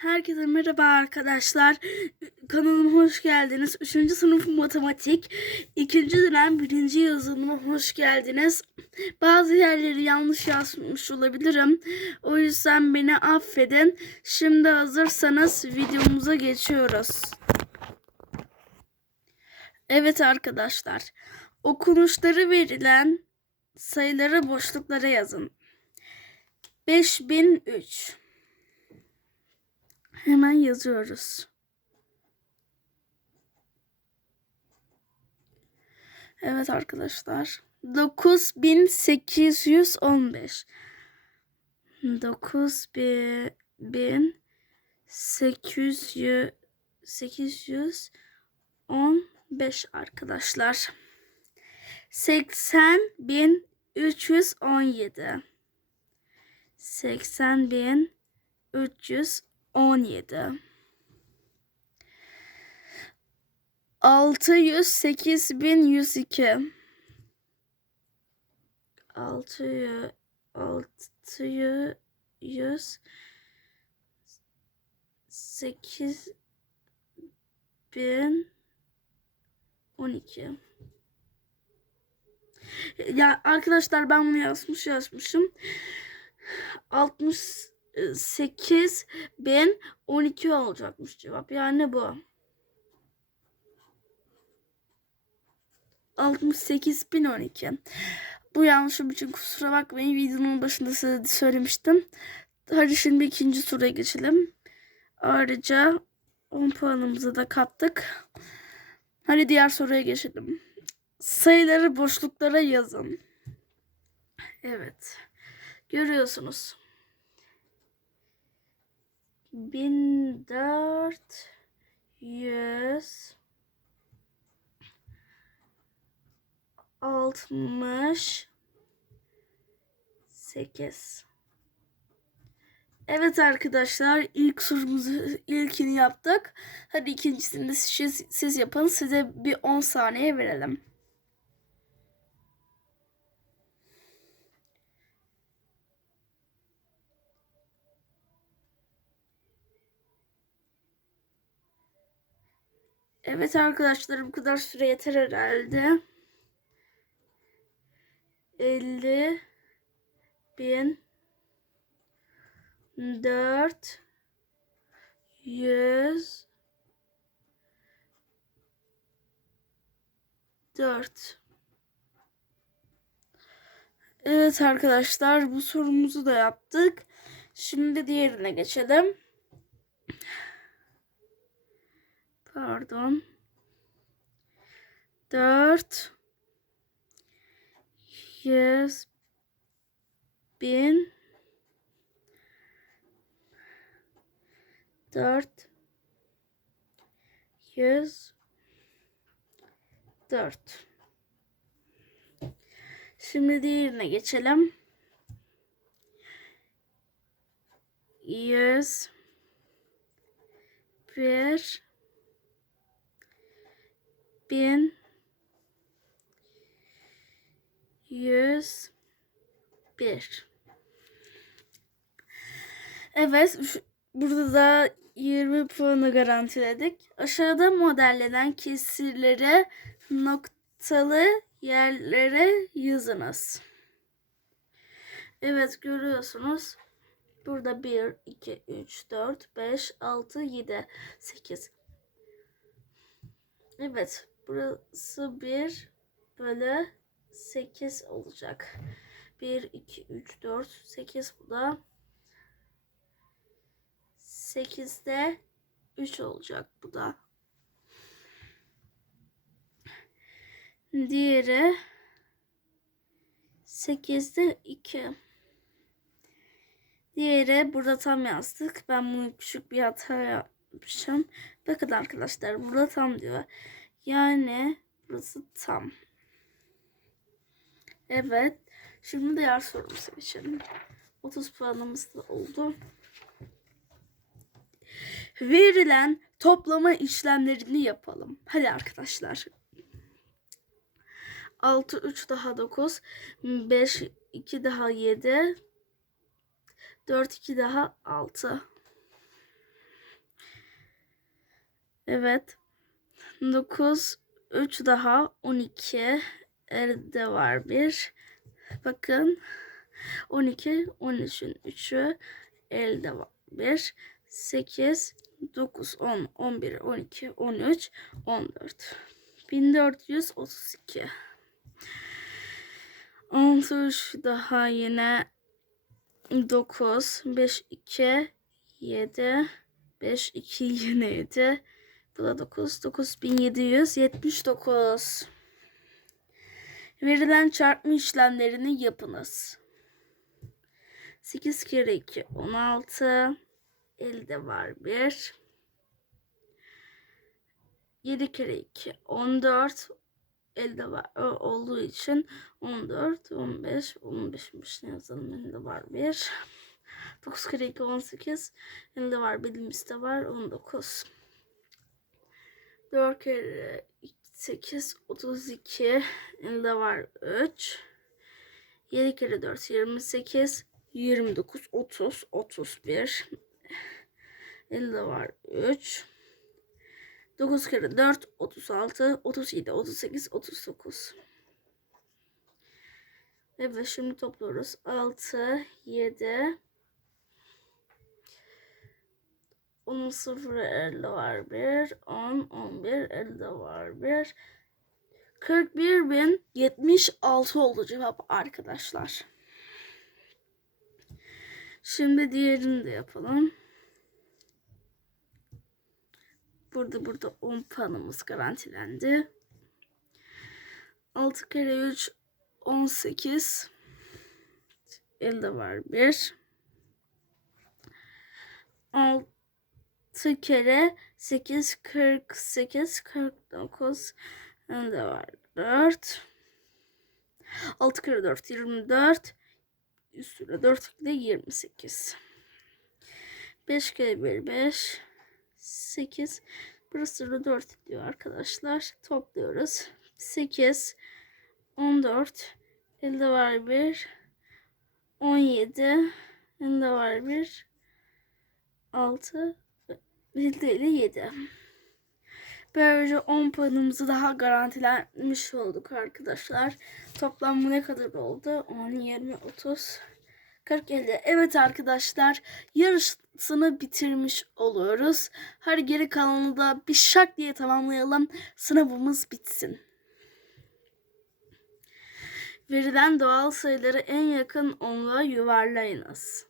Herkese merhaba arkadaşlar. Kanalıma hoş geldiniz. 3. sınıf matematik 2. dönem 1. yazılıma hoş geldiniz. Bazı yerleri yanlış yazmış olabilirim. O yüzden beni affedin. Şimdi hazırsanız videomuza geçiyoruz. Evet arkadaşlar. Okunuşları verilen sayıları boşluklara yazın. 5003 Hemen yazıyoruz. Evet arkadaşlar. 9815. 9800 815 arkadaşlar. 80317. 80317 17 608 bin 102 600 600 8 bin 12 ya arkadaşlar ben bunu yazmış yazmışım. 60 8 bin 12 olacakmış cevap. Yani bu. 68 bin 12. Bu yanlışım için kusura bakmayın. Videonun başında size söylemiştim. Hadi şimdi ikinci soruya geçelim. Ayrıca 10 puanımızı da kaptık. Hadi diğer soruya geçelim. Sayıları boşluklara yazın. Evet. Görüyorsunuz bin dört yüz altmış sekiz. Evet arkadaşlar ilk sorumuzu ilkini yaptık. Hadi ikincisini siz, siz yapın. Size bir 10 saniye verelim. Evet arkadaşlar bu kadar süre yeter herhalde. 50 bin 4 100 4 Evet arkadaşlar bu sorumuzu da yaptık. Şimdi diğerine geçelim. Pardon. Dört. Yüz. Bin. Dört. Yüz. Dört. Şimdi diğerine geçelim. Yüz. Bir bin yüz bir. Evet, burada da 20 puanı garantiledik. Aşağıda modellenen kesirlere noktalı yerlere yazınız. Evet görüyorsunuz. Burada 1, 2, 3, 4, 5, 6, 7, 8. Evet. Burası 1 bölü 8 olacak. 1, 2, 3, 4, 8 bu da. 8'de 3 olacak bu da. Diğeri 8'de 2. Diğeri burada tam yazdık. Ben bunu küçük bir hata yapmışım. Bakın arkadaşlar burada tam diyor. Yani burası tam. Evet. Şimdi diğer sorumuza geçelim. 30 puanımız da oldu. Verilen toplama işlemlerini yapalım. Hadi arkadaşlar. 6, 3 daha 9, 5, 2 daha 7, 4, 2 daha 6. Evet. 9, 3 daha 12. Elde var bir. Bakın. 12, 13'ün 3'ü elde var bir. 8, 9, 10, 11, 12, 13, 14. 1432. 6, 3 daha yine 9, 5, 2, 7, 5, 2 yine 7. Bu da 9, 9779. Verilen çarpma işlemlerini yapınız. 8 kere 2, 16. Elde var 1. 7 kere 2, 14. Elde var olduğu için 14, 15, 15'miş ne yazalım elde var 1. 9 kere 2, 18. Elde var bilimizde var 19. 4 kere 8, 32. Elde var 3. 7 kere 4, 28. 29, 30, 31. Elde var 3. 9 kere 4, 36, 37, 38, 39. Evet şimdi topluyoruz. 6, 7, 10 0 elde var 1, 10, 11 elde var 1. 41.076 oldu cevap arkadaşlar. Şimdi diğerini de yapalım. Burada burada 10 puanımız garantilendi. 6 kere 3 18 elde var 1 6 kere 8 48 49 elde var 4 6 kere 4 24 üstüne 4 de 28 5 kere 1 5 8 burası da 4 diyor arkadaşlar. Topluyoruz. 8 14 elde var 1 17 elde var 1 6 elde ile 7 Böylece 10 puanımızı daha garantilenmiş olduk arkadaşlar. Toplam bu ne kadar oldu? 10, 20, 30, 40, 50. Evet arkadaşlar yarışını bitirmiş oluyoruz. Hadi geri kalanını da bir şak diye tamamlayalım. Sınavımız bitsin. Verilen doğal sayıları en yakın onluğa yuvarlayınız.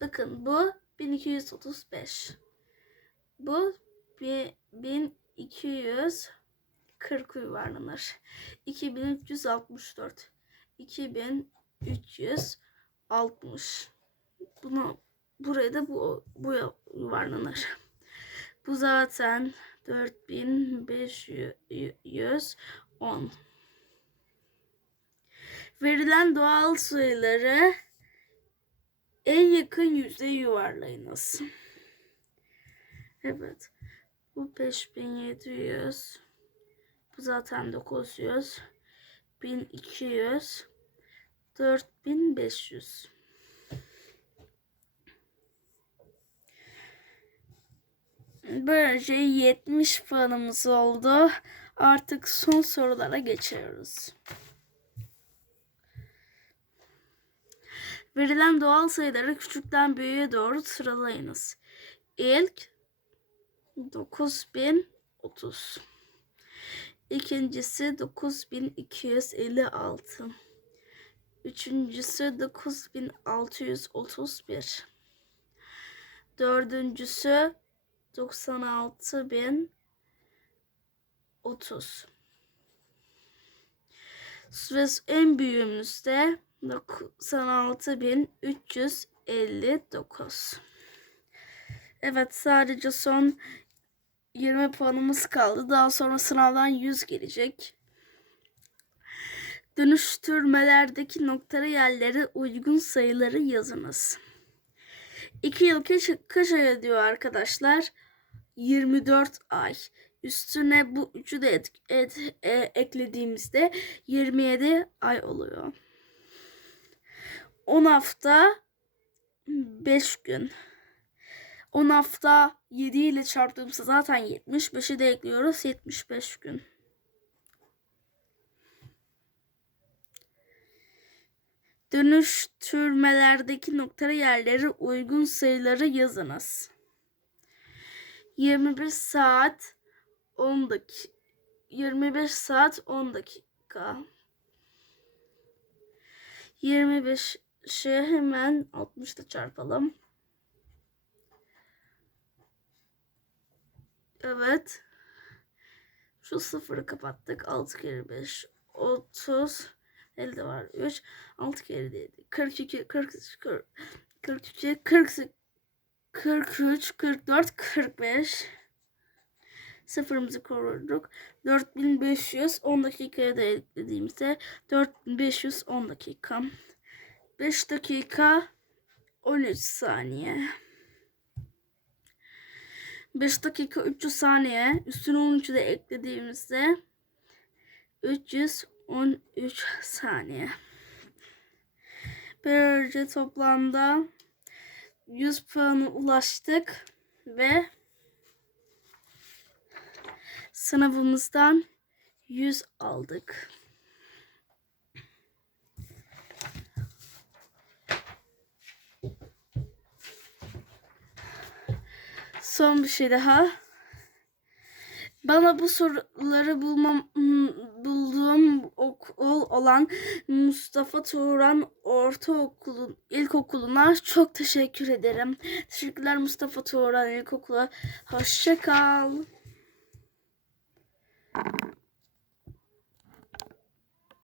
Bakın bu 1235. Bu bi- 1240 yuvarlanır. 2364. 2360. Bunu buraya da bu bu yuvarlanır. Bu zaten 4510. Verilen doğal sayıları en yakın yüzde yuvarlayınız. Evet. Bu 5700. Bu zaten 900. 1200. 4500. Böylece 70 puanımız oldu. Artık son sorulara geçiyoruz. Verilen doğal sayıları küçükten büyüğe doğru sıralayınız. İlk 9030. İkincisi 9256. Üçüncüsü 9631. Dördüncüsü 96030. Ve en büyüğümüz de 96359. Evet sadece son 20 puanımız kaldı. Daha sonra sınavdan 100 gelecek. Dönüştürmelerdeki noktalı yerlere uygun sayıları yazınız. 2 yıl kaç, kaç ay ediyor arkadaşlar? 24 ay. Üstüne bu üçü de et, et, e, eklediğimizde 27 ay oluyor. 10 hafta 5 gün. 10 hafta 7 ile çarptığımızda zaten 70. 5'i de ekliyoruz. 75 gün. Dönüştürmelerdeki noktalı yerleri uygun sayıları yazınız. 21 saat 10 dakika 25 saat 10 dakika 25'i hemen 60 ile çarpalım. Evet. Şu sıfırı kapattık. 6 kere 5 30 elde var 3 6 kere 7 42 43 40, 42 40 43 44 45 sıfırımızı koruduk. 4500 10 dakikaya da eklediğimizde 4510 dakika. 5 dakika 13 saniye. 5 dakika 300 saniye. Üstüne 13'ü de eklediğimizde 313 saniye. Böylece toplamda 100 puanı ulaştık ve sınavımızdan 100 aldık. Son bir şey daha. Bana bu soruları bulmam bulduğum okul olan Mustafa Turan Ortaokulu İlkokulu'na çok teşekkür ederim. Teşekkürler Mustafa Turan İlkokulu. Hoşça kal.